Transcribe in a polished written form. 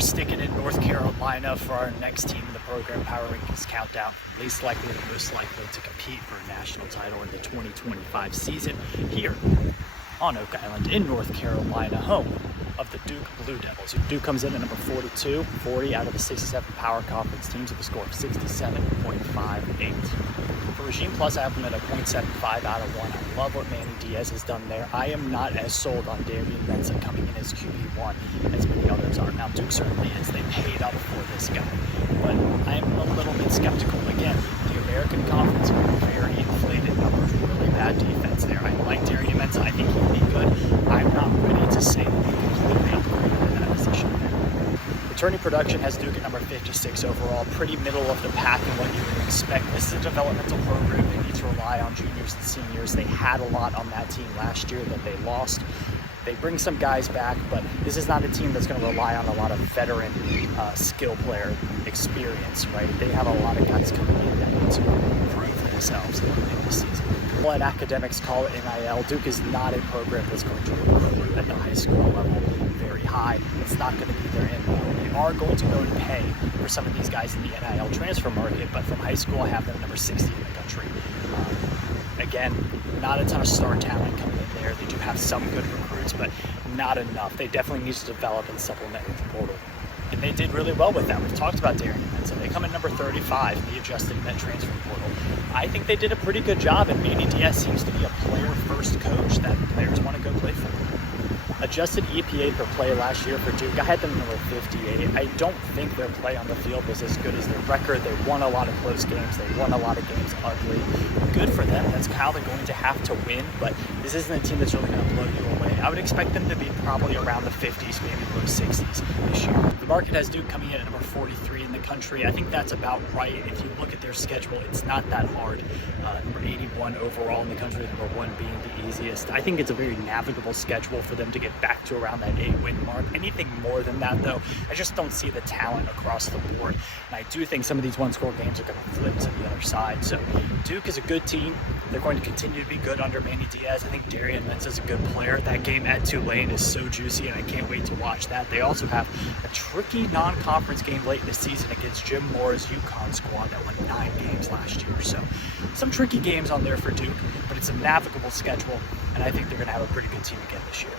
We're sticking in North Carolina for our next team in the program power rankings countdown. Least likely and most likely to compete for a national title in the 2025 season here on Oak Island in North Carolina, home of the Duke Blue Devils. Duke comes in at number 42, 40 out of the 67 power conference teams with a score of 67.58. For Regime Plus, I have them at a 0.75 out of 1. I love what Manny Diaz has done there. I am not as sold on Darian Mensah coming in as QB1 as many others are. Now, Duke certainly is. They paid up for this guy. But I'm a little bit skeptical. Again, the American Conference, very inflated numbers, really bad defense there. I like Darian Mensah. I think he'd be good. I'm not ready to say that he completely upgraded in that position there. Returning production has Duke at number 56 overall, pretty middle of the pack in what you would expect. This is a developmental program. They need to rely on juniors and seniors. They had a lot on that team last year that they lost. They bring some guys back, but this is not a team that's going to rely on a lot of veteran skill player experience, right? They have a lot of guys coming in that need to prove themselves in the season. What academics call it NIL, Duke is not a program that's going to recruit at the high school level very high. It's not going to be their end. They are going to go and pay for some of these guys in the NIL transfer market, but from high school, I have them number 60 in the country. Again, not a ton of star talent coming in there. They do have some good recruits, but not enough. They definitely need to develop and supplement with the portal. And they did really well with that. We've talked about Darian Mensah. They come in number 35 in the adjusted net transfer portal. I think they did a pretty good job, and Manny Diaz seems to be a player-first coach that players want to go play for. Adjusted EPA per play last year for Duke, I had them number 58. I don't think their play on the field was as good as their record. They won a lot of close games. They won a lot of games ugly. Good for them. That's how they're going to have to win, but this isn't a team that's really going to blow you away. I would expect them to be probably around the 50s, maybe low 60s this year. The market has Duke coming in at number 43 in the country. I think that's about right. If you look at their schedule, it's not that hard. Number 81 overall in the country, number 1 being the easiest. I think it's a very navigable schedule for them to get back to around that 8-win mark. Anything more than that, though, I just don't see the talent across the board. And I do think some of these one-score games are going to flip to the other side. So Duke is a good team. They're going to continue to be good under Manny Diaz. I think Darian Mensah is a good player. That game at Tulane is so juicy, and I can't wait to watch that. They also have a tricky non-conference game late in the season against Jim Moore's UConn squad that won 9 games last year. So some tricky games on there for Duke, but it's a navigable schedule, and I think they're going to have a pretty good team again this year.